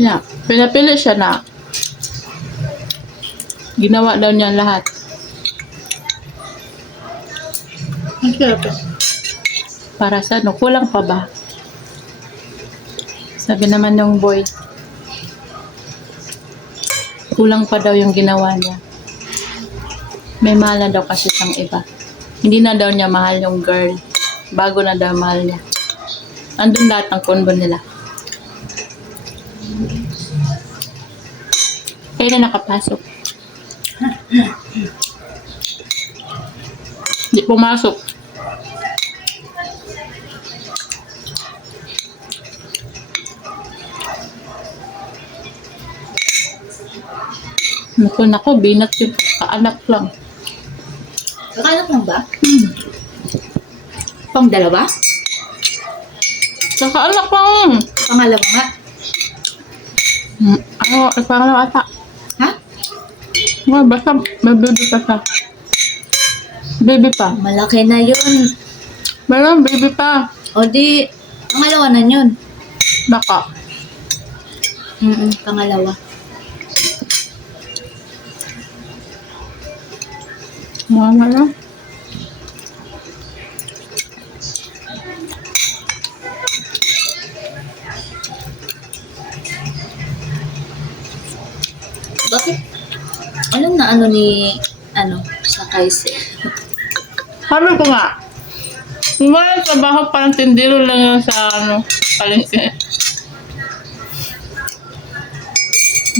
Yeah, pinapili siya na ginawa daw niya lahat. Ang sarap eh. Para sa ano, kulang pa ba? Sabi naman ng boy, kulang pa daw yung ginawa niya. May mahal na daw kasi siyang iba. Hindi na daw niya mahal yung girl. Bago na daw mahal niya. Andun lahat ng combo nila. Kaya na nakapasok. Hindi pumasok. Naku, naku, binat yung kaanak lang. Kakanak lang ba? Pang dalawa? Kakaanak lang. Pangalawa nga. Hmm, Ano, parang ata. Ha? Well, basta may baby pa siya. Baby pa. Malaki na yun. Meron, baby pa. O di, pangalawa na yun. Baka. Mm pangalawa. Mama lang. Bakit? Alam na ano ni, ano, sa Kaise. Sabi ko nga, wala trabaho, parang tindiro lang yun sa ano, palengke.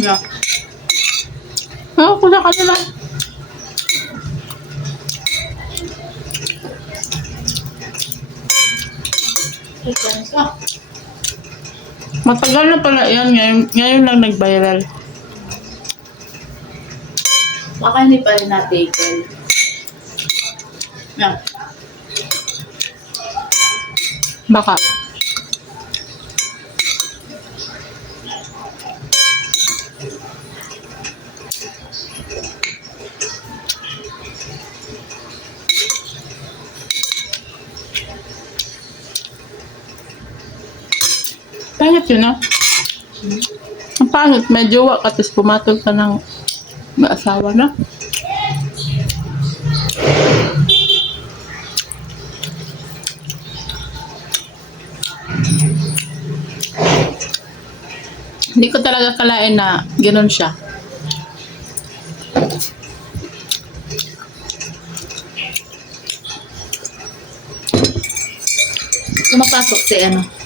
No. Ano ko sa kanila? Matagal na pala yan, ngayon, ngayon lang nag-viral. Baka hindi pa rin na-taken. No. Baka. Pangit yun, ah. Ang pangit, may jowa ka, tapos pumatol ka ng may asawa na. Hindi ko talaga kalain na gano'n siya. Pumapasok si ano,